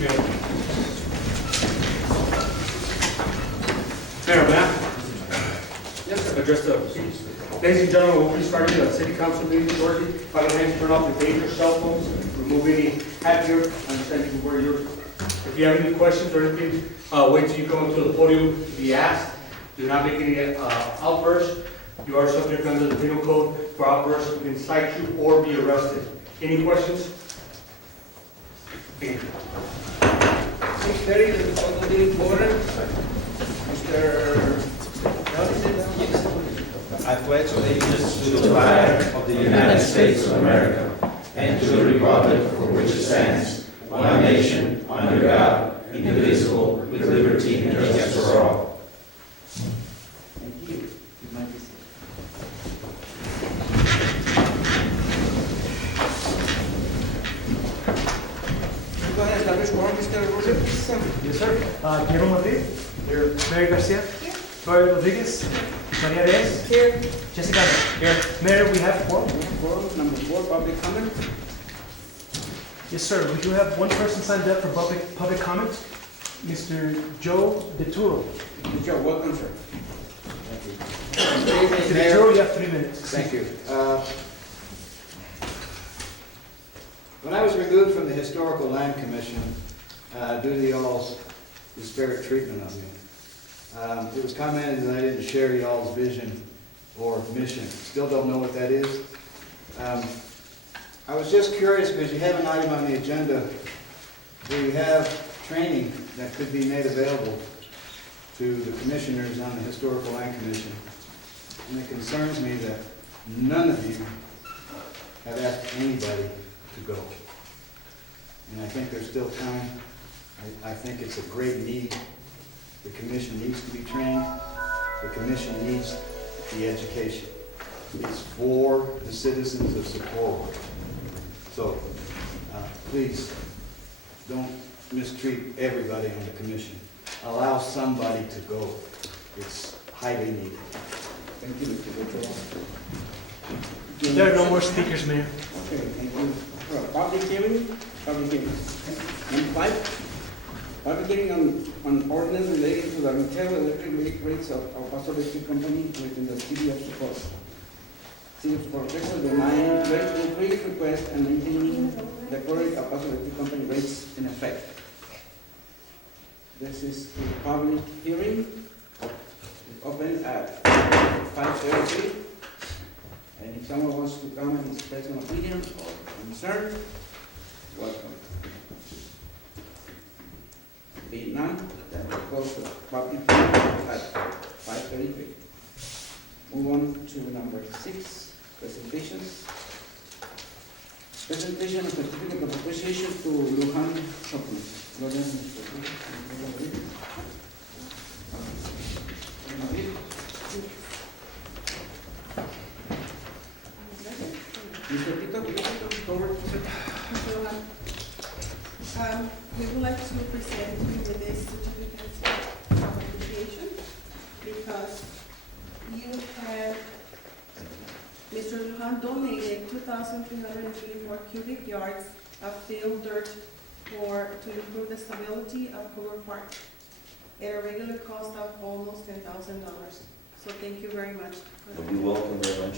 Mayor, ma'am? Yes, sir. Address the, ladies and gentlemen, we'll be starting the city council meeting shortly. If I can turn off the dangerous cell phones, remove any hat here, understand you can wear yours. If you have any questions or anything, wait till you go into the podium to be asked. Do not make any outbursts. You are subject under the penal code for outbursts. We can cite you or be arrested. Any questions? Thank you. 6:30, the call the meeting to order. Mr. I pledge allegiance to the flag of the United States of America and to the republic for which it stands, one nation, under God, indivisible, with liberty and justice for all. Thank you. You might be seated. Go ahead, establish quorum, Mr. Rosales. Yes, sir. Guillermo Madrid. Here. Mary Garcia. Here. Gloria Rodriguez. Maria Reyes. Here. Jessica. Here. Mayor, we have quorum. Quorum, number 4, public comment. Yes, sir. We do have one person signed up for public comment. Mr. Joe DeTuro. Mr. Joe, welcome, sir. Mr. DeTuro, you have 3 minutes. Thank you. When I was removed from the Historical Land Commission due to y'all's disparate treatment of me, it was commented that I didn't share y'all's vision or mission. Still don't know what that is. I was just curious because you have an item on the agenda where you have training that could be made available to the commissioners on the Historical Land Commission. And it concerns me that none of you have asked anybody to go. And I think there's still time. I think it's a great need. The commission needs to be trained. The commission needs the education. It's for the citizens of Socorro. So please don't mistreat everybody on the commission. Allow somebody to go. It's highly needed. Thank you, Mr. Joe. There are no more speakers, Mayor. Okay, thank you. Public hearing. Number 5, public hearing on ordinance relating to the retail electric rates of El Paso Electric Company within the city of Socorro. City of Socorro, Texas, denying rate increase request and maintaining the current El Paso Electric Company rates in effect. This is a public hearing. It's open at 5:30. And if someone wants to come and express an opinion or concern, welcome. Being none, then we'll close the public hearing at 5:33. Move on to number 6, presentations. Presentation of certificate of appreciation to Lujan Chopin. Go ahead, Mr. Mr. Tito, would you like to come forward? We would like to present you with this certificate of appreciation because you have, Mr. Lujan donated 2,334 cubic yards of field dirt to improve the stability of Cougar Park at a regular cost of almost $10,000. So thank you very much. You're welcome very much.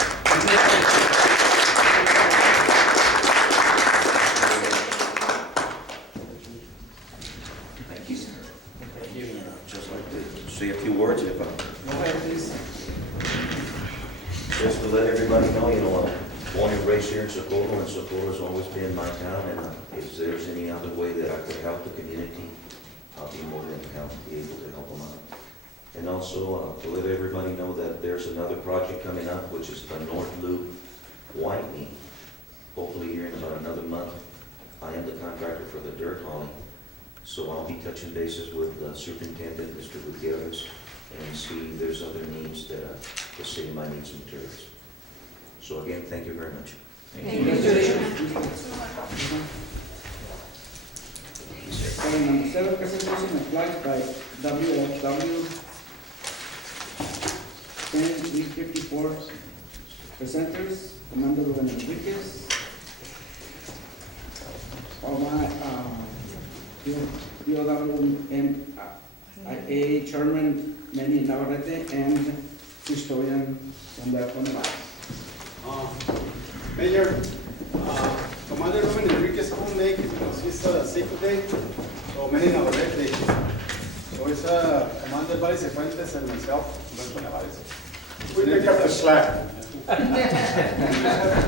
Thank you, sir. Thank you. Just like to say a few words if I. Go ahead, please. Just to let everybody know, I'm born and raised here in Socorro, and Socorro's always been my town, and if there's any other way that I could help the community, I'll be more than able to help them out. And also to let everybody know that there's another project coming up, which is the North Loop widening. Hopefully here in about another month. I am the contractor for the dirt hauling, so I'll be touching bases with the Superintendent, Mr. Gutierrez, and see if there's other needs that the city might need some materials. So again, thank you very much. Okay, number 7, presentation of flags by WFW 10-354 presenters, Commander Ruben Enriquez. DOWMIA Chairman Manny Navarrete and Historian Humberto Nevares. Mayor, Commander Ruben Enriquez couldn't make it because he's sick today, so Manny Navarrete. So it's Commander Valles Fuentes and myself, Humberto Nevares. We pick up the slack.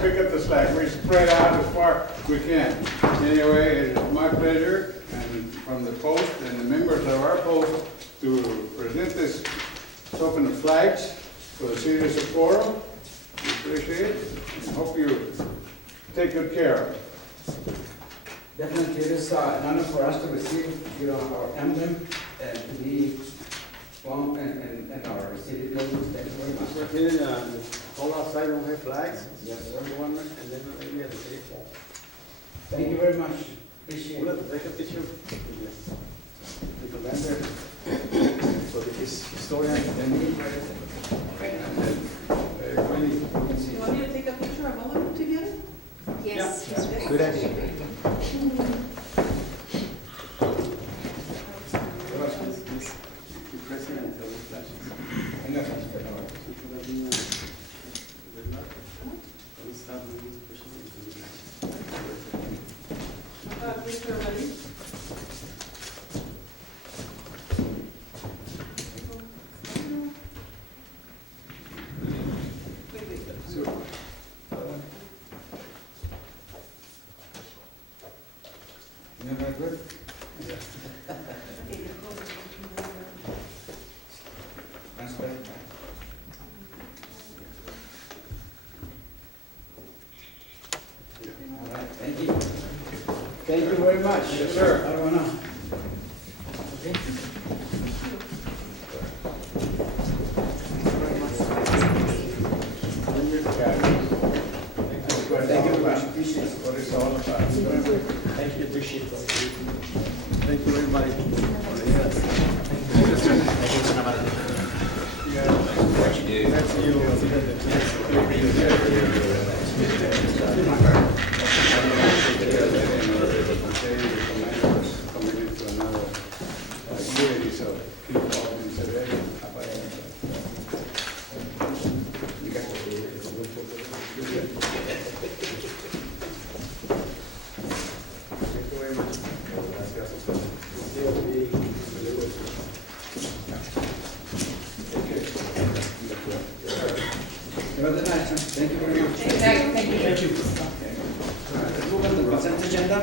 Pick up the slack. We spread out as far as we can. Anyway, it is my pleasure, and from the post and the members of our post, to present this token of flags for the city of Socorro. We appreciate it, and hope you take good care of it. Definitely, it is an honor for us to receive, our emblem and to be strong in our city buildings. Thank you very much. We're hitting all outside, don't have flags. Yes, sir. One, and then maybe at the city hall. Thank you very much. Appreciate We'll it. have to take a picture with the commander, so that his historian, and then really, You want me to take a picture of all of them together? Yes. Yes. good idea. The president of the flashes. Venga, señor. Mr. Rodríguez. You know that good? That's good. All right, thank you. Thank you very much. Yes, sir. I don't wanna. Okay. Thank you very much. Appreciate it. What it's all about. Thank you, appreciate it. Thank you, everybody. Thank you very much. Thank you. Thank you. Let's move on to the consent agenda.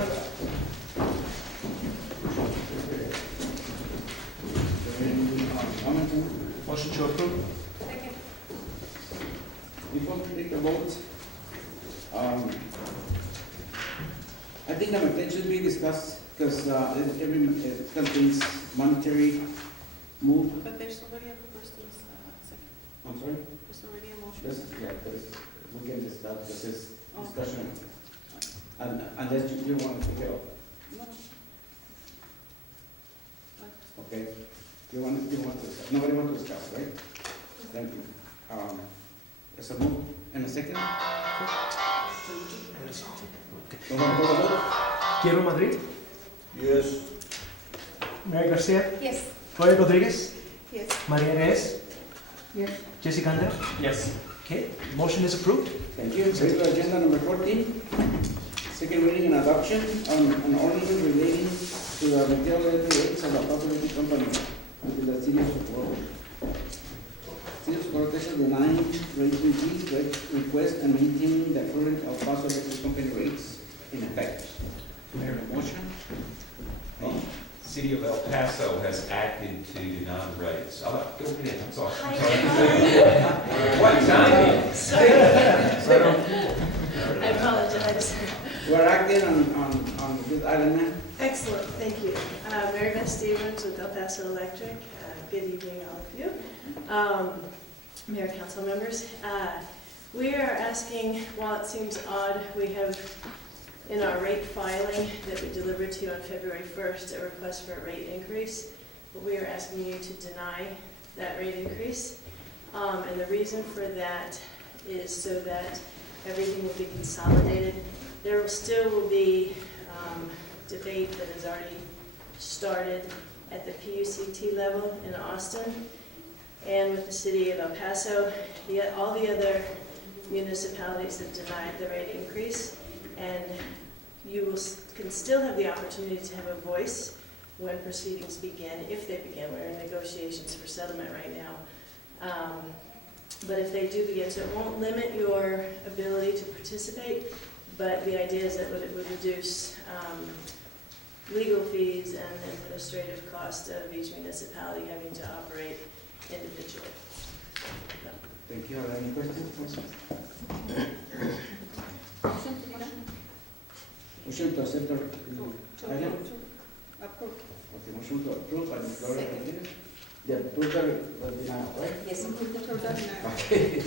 Motion to approve? Before we take the vote, I think number 10 should be discussed because it contains monetary move. But there's already a first and second. I'm sorry? There's already a motion. We can discuss, this is discussion. Unless you want to take it off. No. Okay. You want to discuss? Nobody wants to discuss, right? Thank you. There's a move and a second. Go ahead, call the vote. Guillermo Madrid, Yes. Mary Garcia, Yes. Gloria Rodriguez, Yes. Maria Reyes, Yes. Jessica Andra. Yes. Okay, motion is approved. Thank you. Regular agenda number 14. Second reading and adoption on an ordinance relating to the material rates of the Paso Company within the city of Socorro. City of Socorro is denying rate review, request and maintaining the current El Paso Electric Company rates in effect. Mayor, motion? City of El Paso has acted to deny the rates. Go ahead, I'm sorry. What timing? I apologize. We're acting on this item now. Excellent, thank you. Mary Beth Stevens with El Paso Electric. Good evening, all of you. Mayor, council members. We are asking, while it seems odd, we have in our rate filing that we delivered to you on February 1st, a request for a rate increase. But we are asking you to deny that rate increase. And the reason for that is so that everything will be consolidated. There will still be debate that has already started at the PUCT level in Austin and with the city of El Paso. All the other municipalities have denied the rate increase, and you can still have the opportunity to have a voice when proceedings begin, if they begin. We're in negotiations for settlement right now. But if they do begin, so it won't limit your ability to participate, but the idea is that it would reduce legal fees and administrative cost of each municipality having to operate individually. Thank you. Are there any questions? Motion to accept the item? Approve. Okay, motion to approve by Ms. Gloria Rodriguez. The approval was denied, right? Yes, approve the product now. Okay.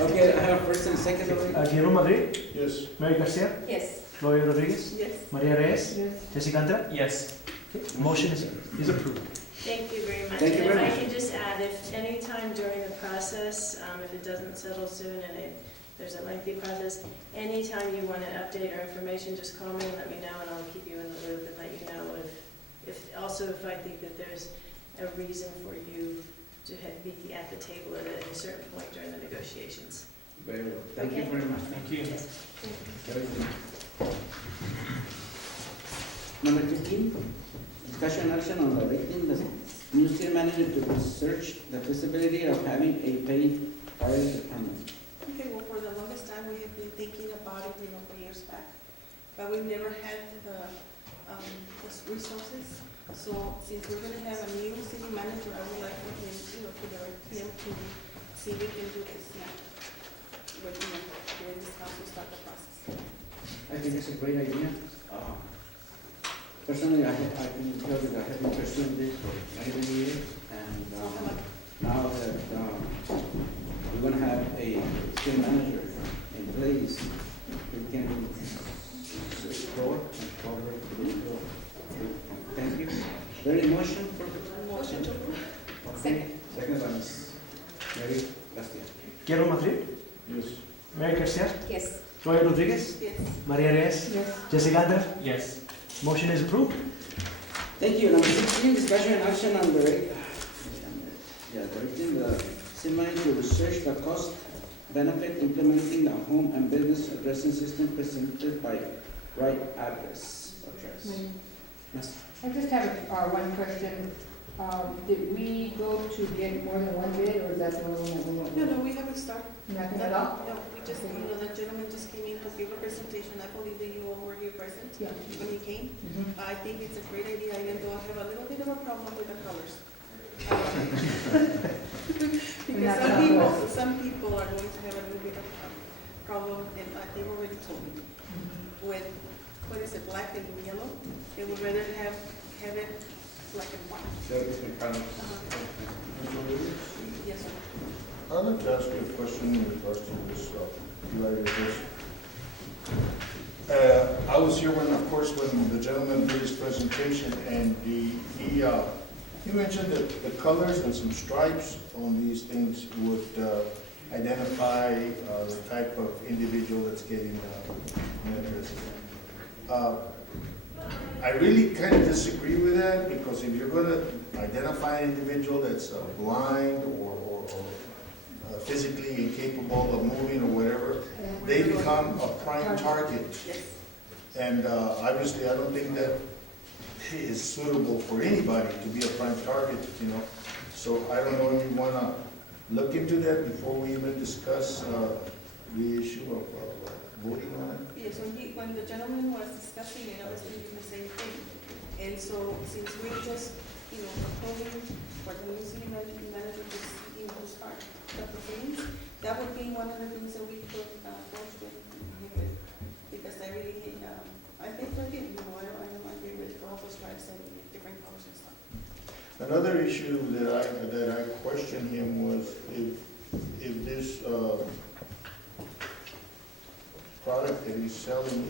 Okay, I have first and second already. Guillermo Madrid, Yes. Mary Garcia, Yes. Gloria Rodriguez, Yes. Maria Reyes, Yes. Jessica Andra. Yes. Okay, motion is approved. Thank you very much. Thank you And very if I much. can just add, if any time during the process, if it doesn't settle soon and there's a lengthy process, anytime you want to update or information, just call me and let me know, and I'll keep you in the loop and let you know if I think that there's a reason for you to be at the table at a certain point during the negotiations. Very well. Thank you Okay. very much. Thank you. Yes. Very good. Number 15, discussion action on directing the new city manager to research the feasibility of having a paid fire department. Okay, well, for the longest time, we have been thinking about it, for years back, but we've never had the resources. So since we're gonna have a new city manager, I would like for him, to direct him to see if we can do this now. But, during this council start the process. I think it's a great idea. Personally, I can tell you that I have been pursuing this for many years, and now that we're gonna have a city manager in place, we can explore and cover the field. Thank you. Very motion for Motion to approve. okay. Second by Ms. Mary Garcia. Guillermo Madrid, Yes. Mary Garcia, Yes. Gloria Rodriguez, Yes. Maria Reyes, Yes. Jessica Andra. Yes. Motion is approved. Thank you. Number 16, discussion and action on directing the city manager to research the cost benefit implementing the home and business addressing system presented by right address. Yes. I just have one question. Did we go to get more than one bid, or is that the only one that we want? No, we haven't started. Nothing at all? No, we just, the gentleman just came in to give a presentation. I believe that you all were here present Yeah. when he came. Mhm. I think it's a great idea, even though I have a little bit of a problem with the colors. Because some people are going to have a little bit of a problem, and they've already told me, with, what is it, black and yellow? They would rather have it black and white. Yes, sir. I'd like to ask you a question in regards to this, I was here when, of course, when the gentleman did his presentation, and he mentioned that the colors and some stripes on these things would identify the type of individual that's getting interested. I really kind of disagree with that, because if you're gonna identify an individual that's blind or physically incapable of moving or whatever, they become a prime target. Yes. And obviously, I don't think that is suitable for anybody to be a prime target, So I don't know if you wanna look into that before we even discuss the issue of voting on it. Yes, when the gentleman was discussing it, I was thinking the same thing. And so, since we're just, proposing for the new city manager to, start the proceedings, that would be one of the things that we could approach with, because I really, I think they're good, I don't agree with all those stripes and different colors and stuff. Another issue that I questioned him was if this product that he's selling,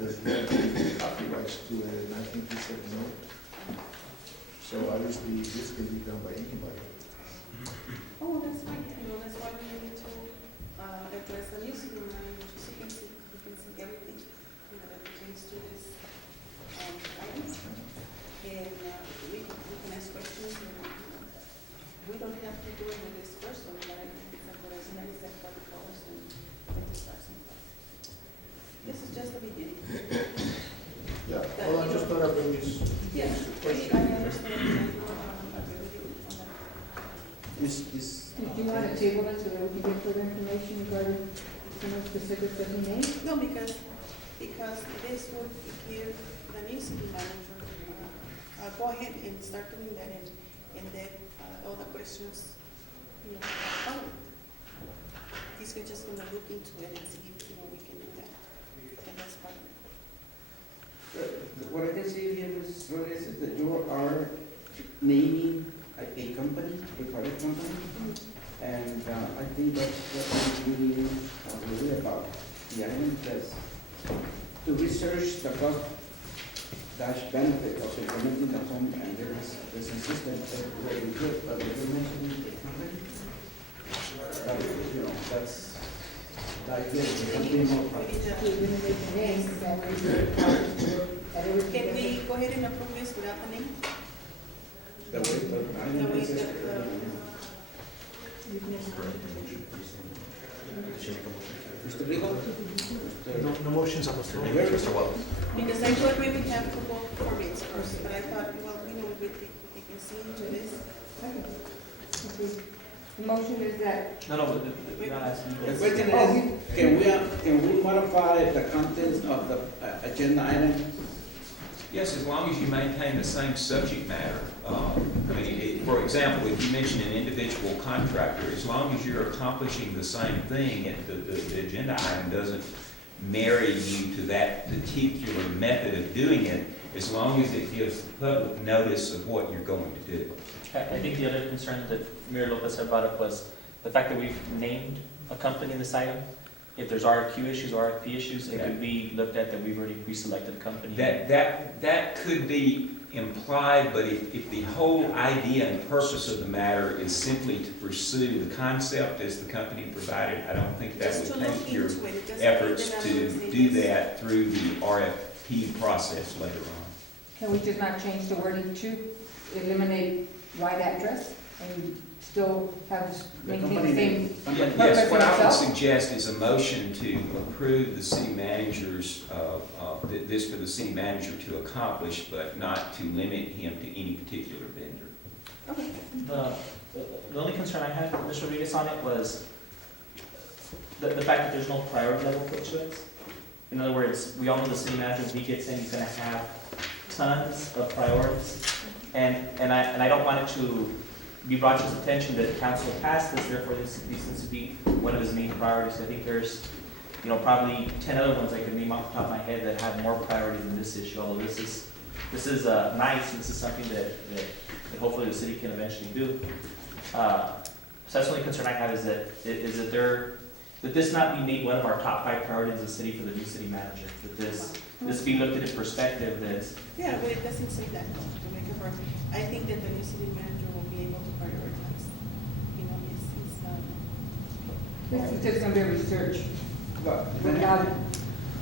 does he have any copyrights to it? And I think he said no. So obviously, this can be done by anybody. Oh, that's fine, that's why we need to address the new city manager, so you can see everything, that pertains to this whatever is. Yeah, I understand that you agree with you on that. Do you want to table it so that we can get further information regarding some of the specifics that he named? No, because this would give the new city manager, go ahead and start doing that and then all the questions, you know, are covered. He's just gonna look into it and see if, you know, we can do that. And that's part of it. What I can see here is, Rodriguez, is that you are naming a company, a private company, and I think that's what we really about the item, because to research the cost dash benefit of implementing the home, and there's a system that really good, but if you mentioned a company, you know, that's like this, something more. To eliminate the names, that way we Can we go ahead and approve this without the name? The way the The item way is. that, Mr. Rigo? No motions on the floor. because I thought we would have to go for bids first, but I thought, well, you know, we can see into this. The motion is that, No, you're not asking. The question is, can we modify the contents of the agenda item? Yes, as long as you maintain the same subject matter. For example, if you mention an individual contractor, as long as you're accomplishing the same thing, the agenda item doesn't marry you to that particular method of doing it, as long as it gives the public notice of what you're going to do. I think the other concern that Mayor Lopez had brought up was the fact that we've named a company in this item. If there's RFQ issues or RFP issues, it could be looked at that we've already pre-selected a company. That could be implied, but if the whole idea and purpose of the matter is simply to pursue the concept as the company provided, I don't think that Just to would look take your into it. It doesn't efforts mean to that I'm do saying that through the RFP process later on. can we just not change the wording to eliminate right address and still have, maintain the same purpose in Yes, what I would itself? suggest is a motion to approve the city manager's, this for the city manager to accomplish, but not to limit him to any particular vendor. Okay. The only concern I had, Mr. Rodriguez, on it was the fact that there's no priority level fluctuates. In other words, we all know the city manager, when he gets in, he's gonna have tons of priorities. And I don't want it to be brought to his attention that council passed this, therefore this needs to be one of his main priorities. I think there's, you know, probably 10 other ones I could name off the top of my head that have more priority than this issue, although this is nice, and this is something that hopefully the city can eventually do. So that's the only concern I have is that this not be made one of our top 5 priorities of the city for the new city manager, that this be looked at in perspective that Yeah, but it doesn't say that, to make it work. I think that the new city manager will be able to prioritize, you know, This is just gonna be research without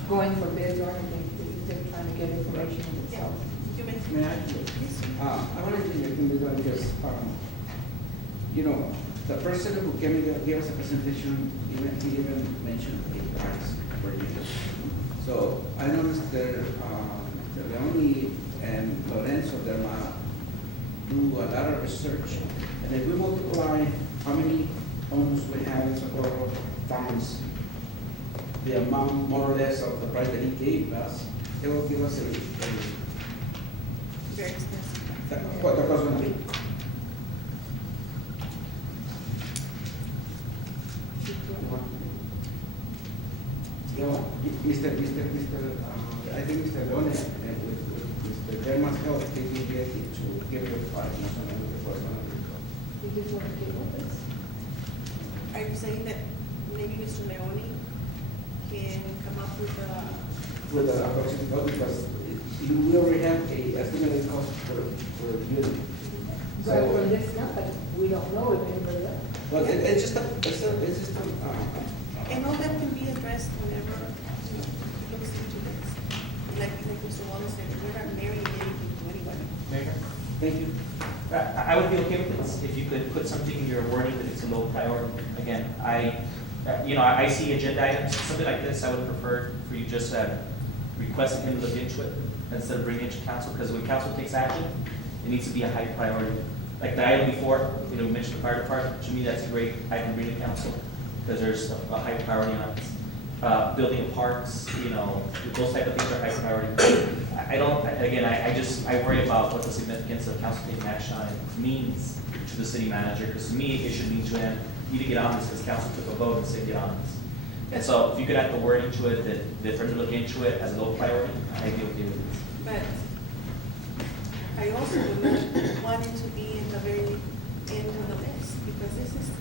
going for bids or anything, it's just trying to get information in itself. you may, May I? yes, I want to interject in this one because, you know, the person who came and gave us a presentation, he even mentioned a price per unit. So I noticed that Leone and Lorenzo, they're do a lot of research. And if we multiply how many homes we have in Socorro times the amount more or less of the price that he gave us, it will give us very expensive. what the cost will be. No, I think Mr. Leone, with Mr. German's help, they will get it to give you a price, not something with the first one. You just want to get with this? Are you saying that maybe Mr. Leone can come up with a, With the approximate cost, because we already have a estimated cost for the unit. But for this company, we don't know if anybody else. But it's just and all that can be addressed whenever, you know, he looks into this. Like Mr. Wallace said, we're not marrying anything to anybody. Mayor? thank you. I would be okay with this if you could put something in your wording that it's a low priority. Again, I see agenda items, something like this, I would prefer for you just to requesting him to look into it instead of bringing it to council, because when council takes action, it needs to be a high priority. Like the item before, we mentioned the fire department, to me, that's a great item to bring to council, because there's a high priority on it. Building of parks, those type of things are high priority. I don't, again, I worry about what the significance of council taking action on it means to the city manager, because to me, it should mean to him, you need to get on this, because council took a vote and said get on this. And so if you could add the wording to it, that for him to look into it as a low priority, I'd be okay with it. But I also would not want it to be in the very end of the list, because this is,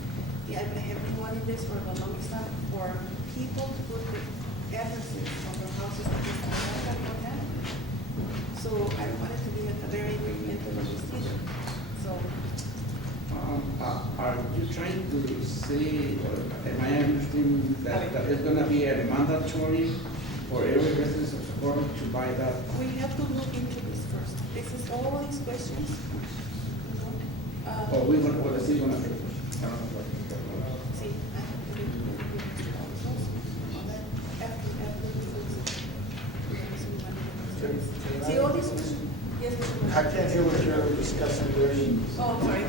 I have been wanting this for the longest time, for people to put the addresses of their houses on this, and that's not happening. So I don't want it to be at the very end of the list either. So, Are you trying to say, or am I understanding that it's gonna be a mandatory for every resident of Socorro to buy that? we have to look into this first. This is all these questions, you know. Or or the city gonna pay for it? I don't know what you got. See, I have to look into that after we see all these questions. Yes, Mr. I Martin. can't hear what you're discussing during Oh, I'm sorry.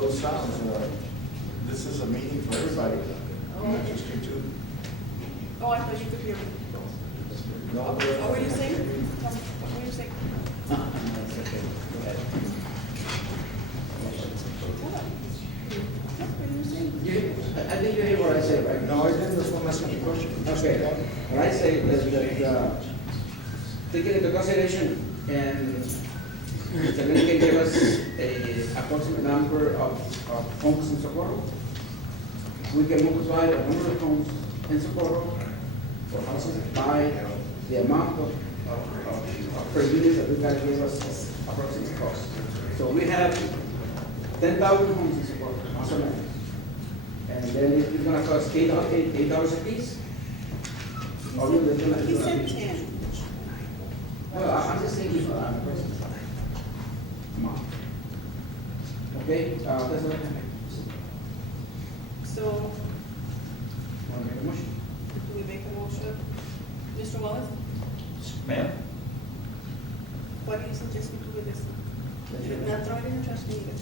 those sounds. This is a meeting for everybody, not just you two. Oh, I thought you could hear me. No, What were you saying? What were you saying? It's okay, go ahead. What? What were you saying? I think you hear what I say, right? No, I didn't, that's one asking the question. Okay, what I say is that, taking into consideration, and Mr. Lynn can give us a approximate number of homes in Socorro. We can multiply the number of homes in Socorro for houses by the amount of per unit that we gotta give us as approximate cost. So we have 10,000 homes in Socorro, más o menos. And then it's gonna cost $8 a piece. He said 10. Well, I'm just thinking, okay, that's what I can make. So, Want to make a motion? do we make a motion? Mr. Wallace, Ma'am? what do you suggest we do with this? Not throw it in the trash can either.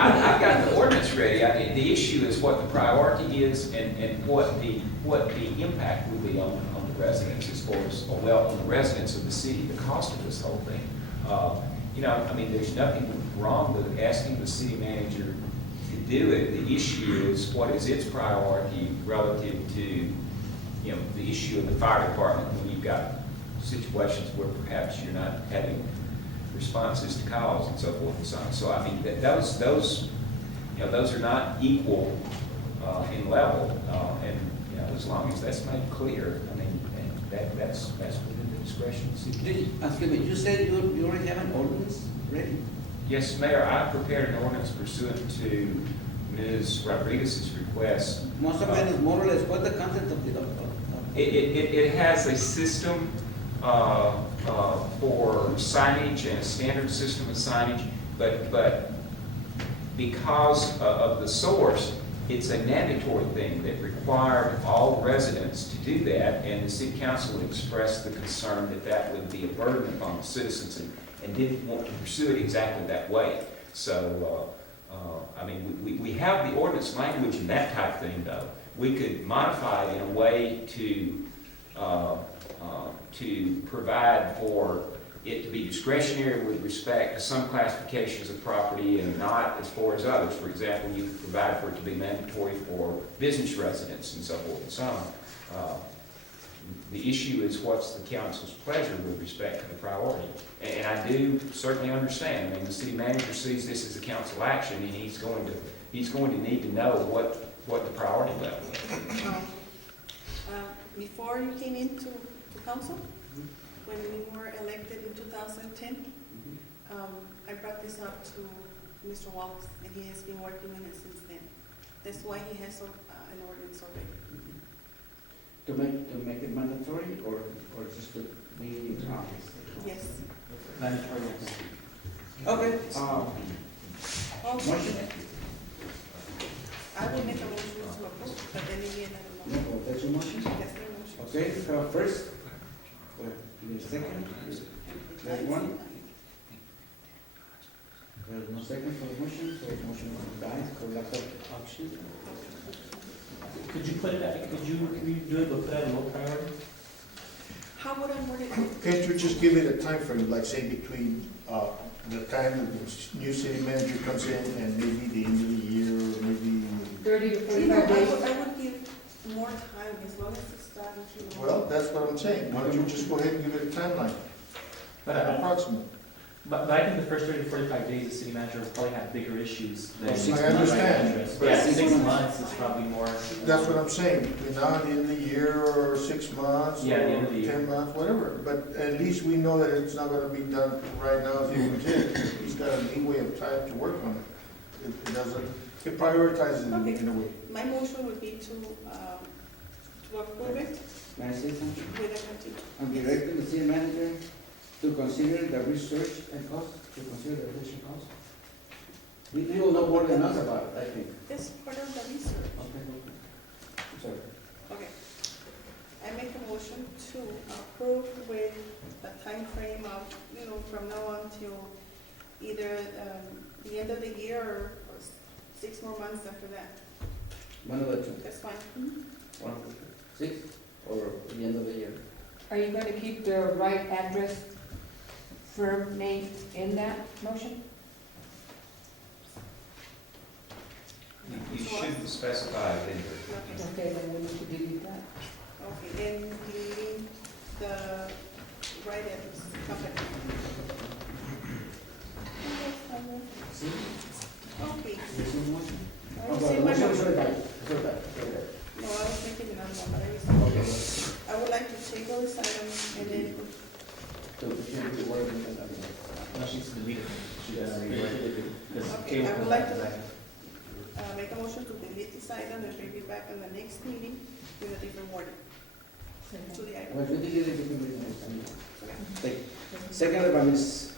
I've got the ordinance ready. The issue is what the priority is and what the impact will be on the residents as far as, on the residents of the city, the cost of this whole thing. There's nothing wrong with asking the city manager to do it. The issue is what is its priority relative to, the issue of the fire department when you've got situations where perhaps you're not having responses to calls and so forth and so on. So those are not equal in level, and as long as that's made clear, that's within the discretion of the city. Excuse me, you said you already have an ordinance ready? Yes, Mayor, I prepared an ordinance pursuant to Ms. Rodriguez's request. Most of it is more or less, what's the content of the? It has a system for signage and a standard system of signage, but because of the source, it's a mandatory thing that required all residents to do that, and the city council expressed the concern that that would be a burden upon the citizens and didn't want to pursue it exactly that way. So, we have the ordinance language and that type of thing, though. We could modify it in a way to provide for it to be discretionary with respect to some classifications of property and not as far as others. For example, you could provide for it to be mandatory for business residents and so forth and so on. The issue is what's the council's pleasure with respect to the priority. And I do certainly understand. The city manager sees this as a council action, and he's going to need to know what the priority level is. Before you came into council, when we were elected in 2010, I brought this up to Mr. Wallace, and he has been working on it since then. That's why he has an ordinance already. To make it mandatory or just to be, Yes. Mandatory. okay, Also, motion? I will make a motion to approve, but then again, I don't know. No, that's your motion? That's their motion. Okay, first, the second, there's one. There's no second for the motion, so the motion dies for lack of option. Could you put it, could you redo it, but put it at low priority? How would I word it? Can't you just give it a time frame, like say between, the time that the new city manager comes in and maybe the end of the year, or maybe, 30 to You know, 45 days. I would give more time as long as it's done, you know. well, that's what I'm saying. Why don't you just go ahead and give it a timeline, But approximate? But I think the first 30 to 45 days, the city manager will probably have bigger issues than. I understand, but- Yeah, 6 months is probably more. That's what I'm saying, between now and the end of the year, or 6 months, Yeah, the end of or the year. 10 months, whatever. But at least we know that it's not gonna be done right now if he comes in. He's got a leeway of time to work on it. It doesn't, it prioritizes it in a way. My motion would be to approve it May I say something? with a contingency. I'm directing the city manager to consider the research and cost, to consider the research and cost. He will know more than us about it, I think. It's part of the research. Okay, sorry. Okay. I make a motion to approve with a time frame of, you know, from now on till either the end of the year or 6 more months after that. One of the two, That's fine. one of the two. 6 or the end of the year. Are you going to keep the right address firm name in that motion? You shouldn't specify a vendor. Okay. Okay, then we need to delete that. Okay, and deleting the right address, company. Okay. This is motion. I Oh, will the say my motion motion. is already died. It's already died. No, I was thinking another one, but I was. Okay. I would like to table this item and then, So we can do the word and then. No, she's deleted it. She doesn't rewrite it. Because Okay, cable I would comes like back to- that. make a motion to delete this item and bring it back in the next meeting with a different wording to the item. Well, we did it, we can do it next time. Thank you. Seconded by Ms.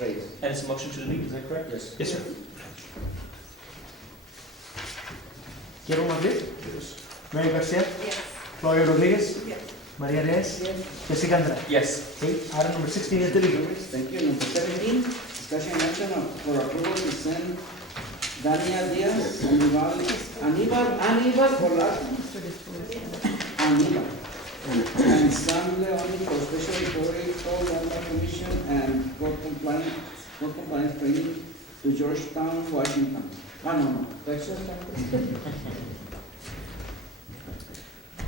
Reyes. And it's a motion to delete, is that correct? Yes. Yes, sir. Guillermo Madrid, Mary Garcia, Yes. Claudia Rodriguez, Yes. Maria Reyes, Yes. Jessica Andrade. Yes. Okay, item number 16 is deleted. Thank you. Number 17, discussion and action for approval to send Daniel Diaz, Anibal, or last? Anibal. And Sam Leoni for special historical landmark commission and court compliance training to Georgetown, Washington. No, Texas.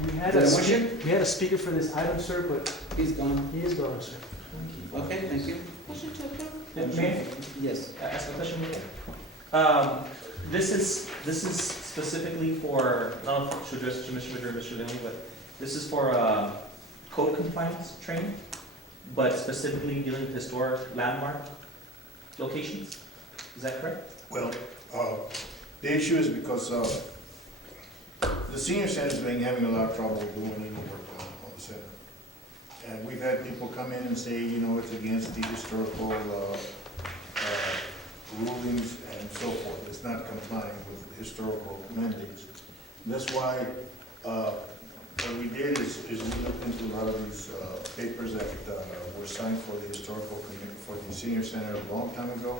We had Is there a a speaker, motion? we had a speaker for this item, sir, but He's gone. he is gone, sir. Okay, thank you. Motion to approve? May I Yes. ask a question? This is specifically for, not to address to Mr. Madrid or Mr. Leoni, but this is for code compliance training, but specifically dealing with historic landmark locations. Is that correct? Well, the issue is because, the senior center's been having a lot of trouble doing any work on the center. And we've had people come in and say, you know, it's against the historical, rulings and so forth. It's not complying with historical mandates. That's why, what we did is we looked into a lot of these, papers that, were signed for the historical committee, for the senior center a long time ago.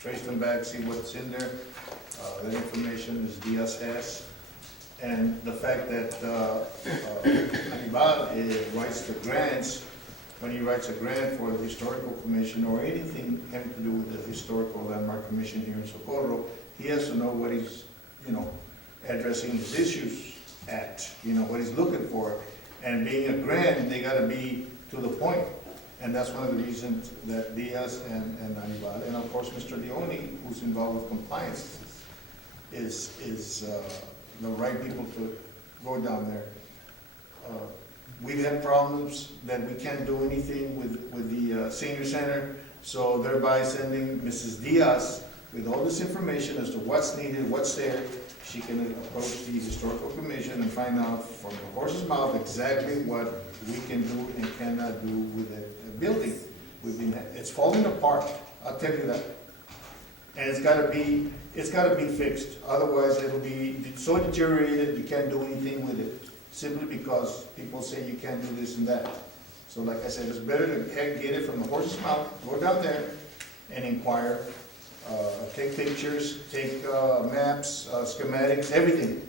Traced them back, see what's in there. That information is Diaz has. And the fact that Anibal writes the grants, when he writes a grant for the historical commission or anything having to do with the historical landmark commission here in Socorro, he has to know what he's, you know, addressing his issues at, you know, what he's looking for. And being a grant, they gotta be to the point. And that's one of the reasons that Diaz and Anibal, and of course Mr. Leoni, who's involved with compliance, is the right people to go down there. We've had problems that we can't do anything with the senior center, so thereby sending Mrs. Diaz with all this information as to what's needed, what's there. She can approach the historical commission and find out from the horse's mouth exactly what we can do and cannot do with that building. It's falling apart, I'll tell you that. And it's gotta be fixed, otherwise it'll be so deteriorated, you can't do anything with it. simply because people say you can't do this and that. So like I said, it's better to get it from the horse's mouth, go down there and inquire, take pictures, take maps, schematics, everything,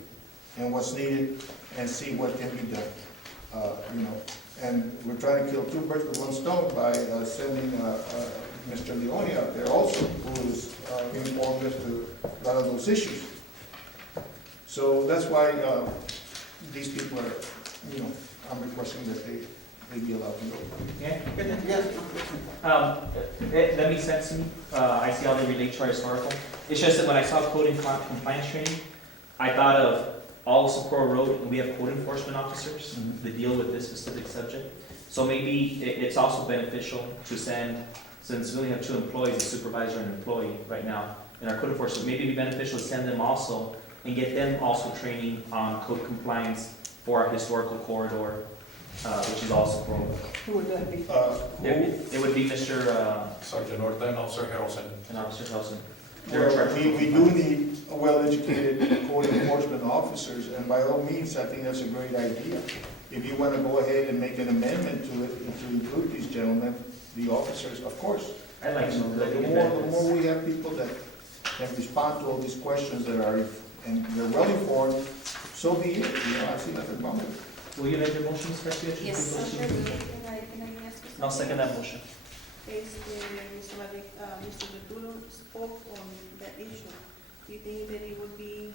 and what's needed, and see what can be done. You know, and we're trying to kill two birds with one stone by sending Mr. Leone out there also, who is informed as to a lot of those issues. So that's why these people are, you know, I'm requesting that they be allowed to go. Yeah? Yes. That makes sense to me. I see how they relate to our historical. It's just that when I saw code and compliance training, I thought of all of Socorro Road, and we have code enforcement officers that deal with this specific subject. So maybe it's also beneficial to send, since we only have 2 employees, a supervisor and an employee right now, in our code enforcement, maybe it'd be beneficial to send them also and get them also training on code compliance for our historical corridor, which is also Socorro. Who would that be? It would be Mr. Sergeant Orta and Officer Harrelson. and Officer Helson. They're in Well, charge. we do need well-educated code enforcement officers, and by all means, I think that's a great idea. If you want to go ahead and make an amendment to it, and to include these gentlemen, the officers, of course. I'd like to. The more we have people that can respond to all these questions that are, and they're well-informed, so be it, you know, I see nothing wrong with it. Will you make the motion, Mr. Garcia? Yes, sure. Can I ask you I'll second that something? motion. Mr. Arturo spoke on that issue. Do you think that it would be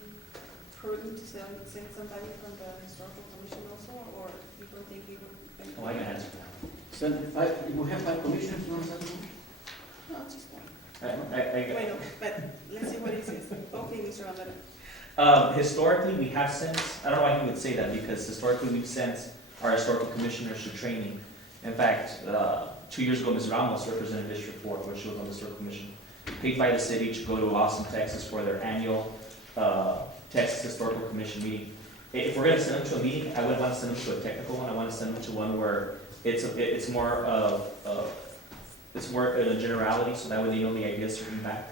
prudent to send somebody from the historical commission also, or you don't think it would? Oh, I can answer that. So we have 5 commissioners, no, something? No, just one. I Bueno, but let's see what he says. Okay, Mr. Rivera. Historically, we have sent, I don't know why you would say that, because historically, we've sent our historical commissioners to training. In fact, 2 years ago, Ms. Ramos represented District 4, where she was on the historical commission, paid by the city to go to Austin, Texas for their annual Texas Historical Commission meeting. If we're gonna send them to a meeting, I wouldn't want to send them to a technical one, I want to send them to one where it's more in a generality, so that way they know the ideas to bring back.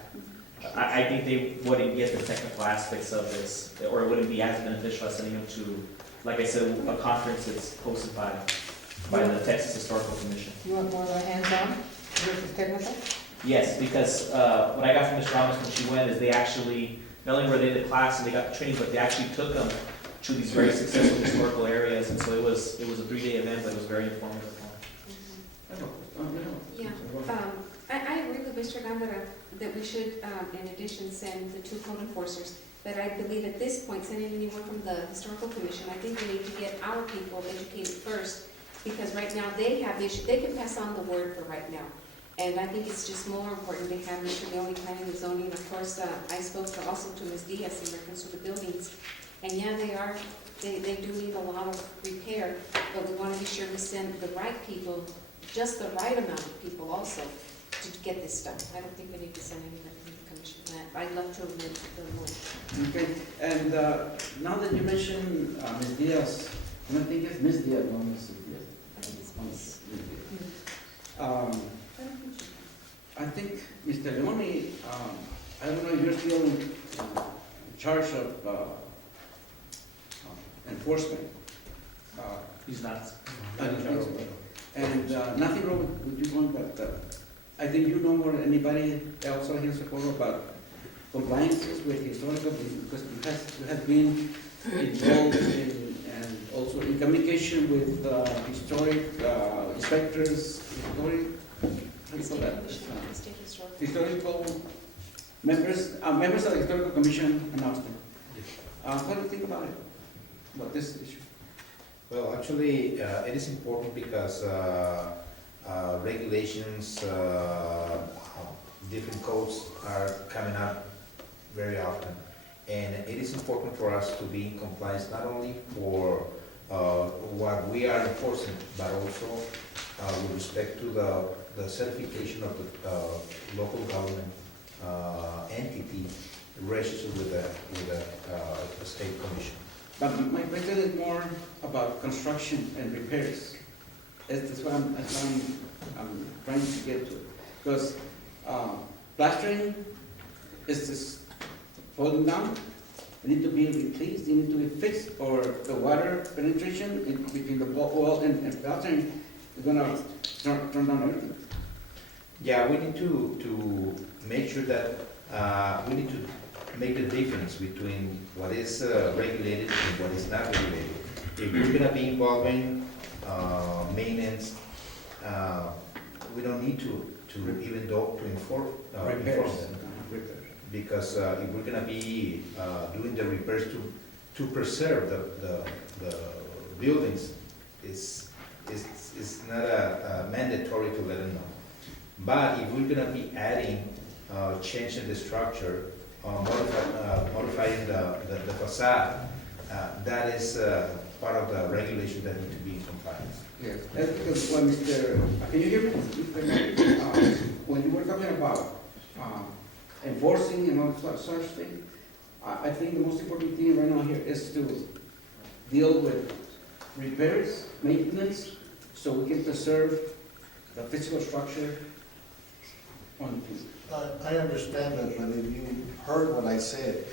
I think they wouldn't get the technical aspects of this, or it wouldn't be as beneficial as sending them to, like I said, a conference that's hosted by the Texas Historical Commission. You want more of a hands-on versus technical? Yes, because what I got from Ms. Ramos when she went is they actually, not only were they in the class and they got the training, but they actually took them to these very successful historical areas, and so it was a 3-day event, but it was very informative. Yeah, I agree with Mr. Gandara that we should, in addition, send the 2 code enforcers. But I believe at this point, sending anyone from the historical commission, I think we need to get our people educated first, because right now they have the issue, they can pass on the word for right now. And I think it's just more important to have Mr. Leone planning and zoning. Of course, I spoke also to Ms. Diaz in reference to the buildings. And yeah, they do need a lot of repair, but we want to be sure we send the right people, just the right amount of people also, to get this done. I don't think we need to send anybody from the commission. I'd love to amend the motion. Okay, and now that you mentioned Ms. Diaz, I don't think it's Ms. Diaz, no, Ms. Diaz. I think it's Ms. I think, Mr. Leone, I don't know, you're still in charge of enforcement. He's not. I don't think so. And nothing wrong with you going, but I think you know more than anybody else here in Socorro about compliances with historical, because you have been involved in, and also in communication with historic inspectors, historic, how do you call that? State historical. Historical members of the Historical Commission in Austin. What do you think about it, about this issue? Well, actually, it is important because regulations, different codes are coming up very often. And it is important for us to be in compliance not only for what we are enforcing, but also with respect to the certification of the local government entity registered with the state commission. But my question is more about construction and repairs. That's what I'm trying to get to. Because plastering is just falling down, need to be replaced, they need to be fixed, or the water penetration in between the wall and bathroom is gonna turn down everything. Yeah, we need to make sure that, we need to make the difference between what is regulated and what is not regulated. If we're gonna be involving, maintenance, we don't need to even though to inform Repairs. them. Because, if we're gonna be, doing the repairs to preserve the buildings, it's not a mandatory to let them know. But if we're gonna be adding, changing the structure, modifying the facade, that is part of the regulation that need to be in compliance. Yes, that's because when can you hear me? When you were talking about enforcing and all such thing, I think the most important thing right now here is to deal with repairs, maintenance, so we can preserve the physical structure on I understand that, but if you heard what I said,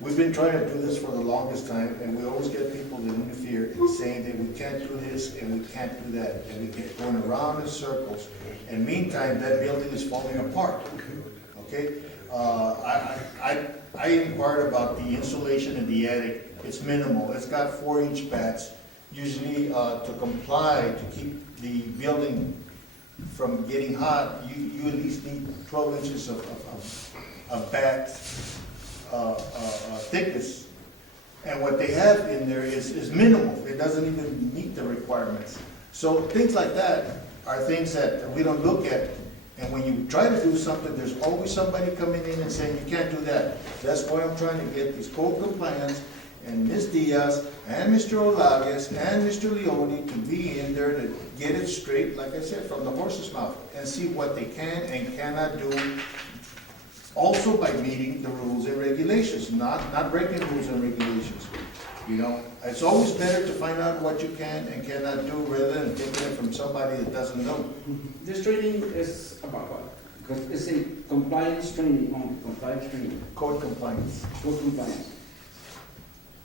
we've been trying to do this for the longest time, and we always get people that interfere and saying that we can't do this and we can't do that, and we get going around in circles. And meantime, that building is falling apart, okay? I inquired about the insulation in the attic. It's minimal. It's got 4-inch bats. Usually, to comply, to keep the building from getting hot, you at least need 12 inches of bat thickness. And what they have in there is minimal. It doesn't even meet the requirements. So things like that are things that we don't look at. And when you try to do something, there's always somebody coming in and saying, you can't do that. That's why I'm trying to get these code compliance and Ms. Diaz and Mr. Olaves and Mr. Leone to be in there to get it straight, like I said, from the horse's mouth, and see what they can and cannot do. Also by meeting the rules and regulations, not breaking rules and regulations. You know, it's always better to find out what you can and cannot do rather than taking it from somebody that doesn't know. This training is about what? Because it's a compliance training, compliance training, Code compliance. code compliance.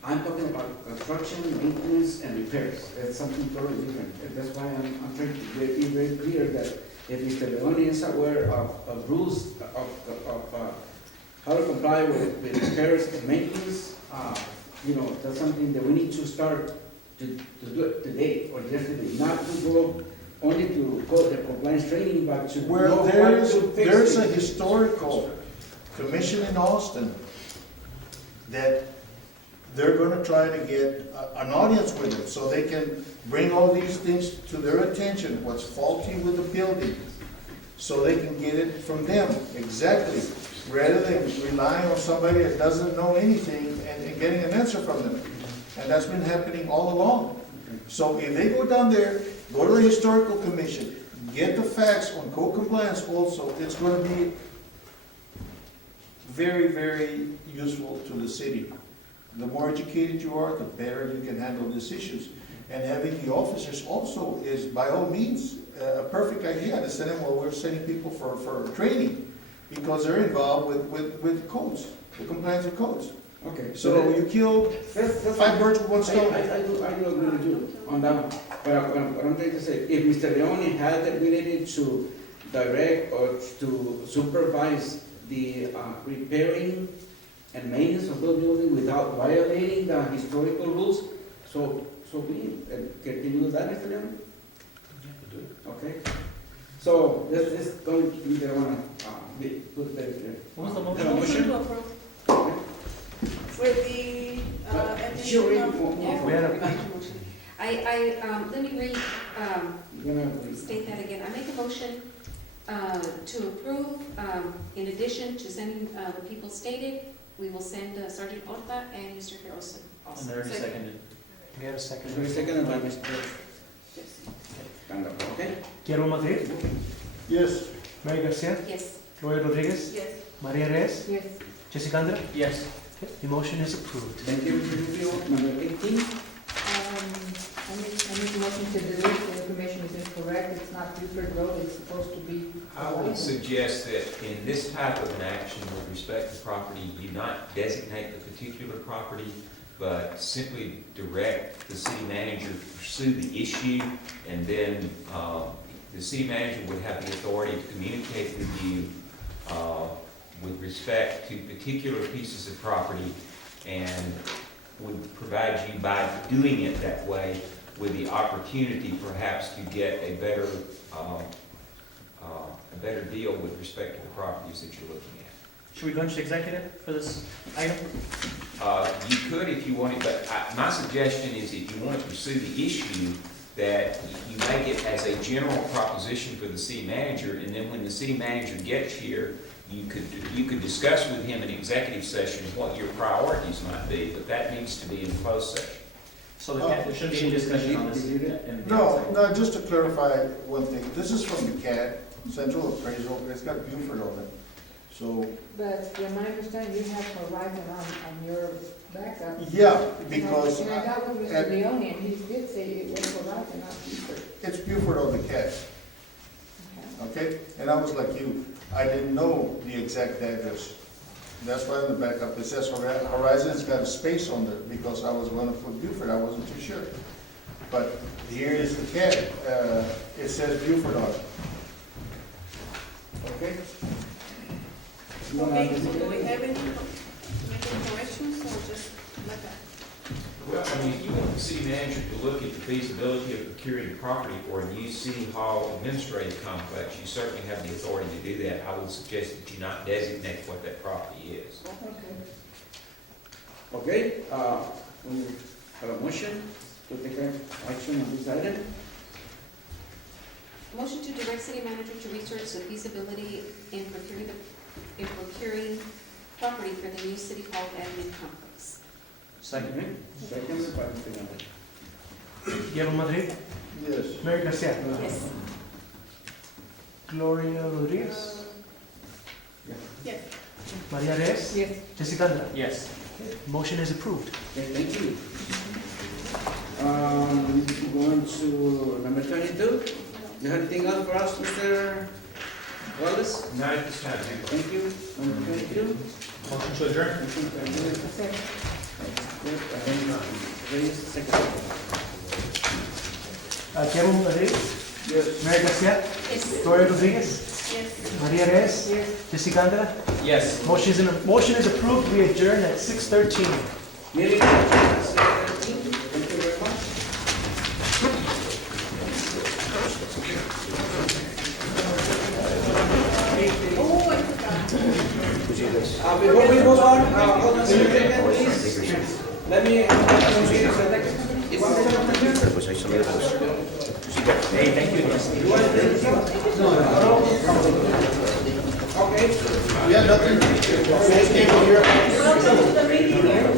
I'm talking about construction, maintenance, and repairs. That's something totally different. And that's why I'm trying to be very clear that if Mr. Leone is aware of rules of how to comply with repairs and maintenance, you know, that's something that we need to start to do it today or yesterday, not to go only to go the compliance training, but to know Well, how there's to fix a it. historical commission in Austin that they're gonna try to get an audience with it, so they can bring all these things to their attention, what's faulty with the building, so they can get it from them, exactly, rather than relying on somebody that doesn't know anything and getting an answer from them. And that's been happening all along. So if they go down there, go to the historical commission, get the facts on code compliance also, it's gonna be very, very useful to the city. The more educated you are, the better you can handle these issues. And having the officers also is by all means a perfect idea to send them while we're sending people for training, because they're involved with codes, the compliance with codes. Okay. So you kill That's 5 birds with one stone. I do agree with you on that one. But what I'm trying to say, if Mr. Leone had the ability to direct or to supervise the repairing and maintenance of those buildings without violating the historical rules, so can you do that, Mr. Leone? Okay. So this going to be the one, put that there. What was the Have a motion? To approve. With the Sure, addition of. Yeah, We had a- we made a motion. Let me You're gonna- state that again. I make a motion to approve, in addition to sending the people stated, we will send Sergeant Horta and Mr. Harrelson And also. already seconded. We have a second. Very second by Mr. Kanda, okay? Guillermo Madrid, Yes. Mary Garcia, Yes. Roy Rodriguez, Yes. Maria Reyes, Yes. Jessica Andra. Yes. Okay, the motion is approved. Thank you, Mr. Rubio. Number 18, I make a motion to delete the information is incorrect. correct, it's not Buford Road, it's supposed to be. I would suggest that in this type of an action with respect to property, you not designate the particular property, but simply direct the city manager to pursue the issue, and then the city manager would have the authority to communicate with you with respect to particular pieces of property, and would provide you, by doing it that way, with the opportunity perhaps to get a better deal with respect to the properties that you're looking at. Should we go into executive for this item? You could if you wanted, but my suggestion is if you want to pursue the issue, that you make it as a general proposition for the city manager, and then when the city manager gets here, you could discuss with him in executive session what your priorities might be, but that needs to be in closed session. So there shouldn't be any discussion on this. in the No, executive. no, just to clarify one thing, this is from the CAD, Central Appraisal, it's got Buford on it. So, But from my understanding, you have Horizon on your backup. yeah, because And I got with at- Mr. Leone, and he did say it was Horizon, not Buford. it's Buford on the CAD, okay? And I was like you, I didn't know the exact address. That's why in the backup, it says Horizon, it's got a space on there, because I was gonna put Buford, I wasn't too sure. But here is the CAD, it says Buford on it. Okay? Okay, so do we have any corrections or just like that? Well, I mean, if you want the city manager to look at the feasibility of procuring property for a new city hall administrative complex, you certainly have the authority to do that. I would suggest that you not designate what that property is. Okay, we have a motion to take action on this item. Motion to direct city manager to research the feasibility in procuring property for the new city hall admin complex. Second. Second by Mr. Gamba. Guillermo Madrid, Yes. Mary Garcia, Yes. Gloria Rodriguez, Yes. Maria Reyes, Yes. Jessica Andra. Yes. Motion is approved. Okay, thank you. Going to number 22. You have anything else for us, Mr. Wallace? Not at this time, Mayor. Thank you. Number 22. Motion to adjourn? Motion to adjourn. Good, Reyes, second. Guillermo Madrid, Yes. Mary Garcia, Yes. Gloria Rodriguez, Yes. Maria Reyes, Yes. Jessica Andra. Yes. Motion is approved. We adjourn at 6:13. Meeting. Thank you very much. Oh, I forgot. Before we move on, hold on a second, please. Let me, Pues ahí se lo dejo. Hey, thank you. Yes. okay. Yeah, nothing. Welcome to the meeting.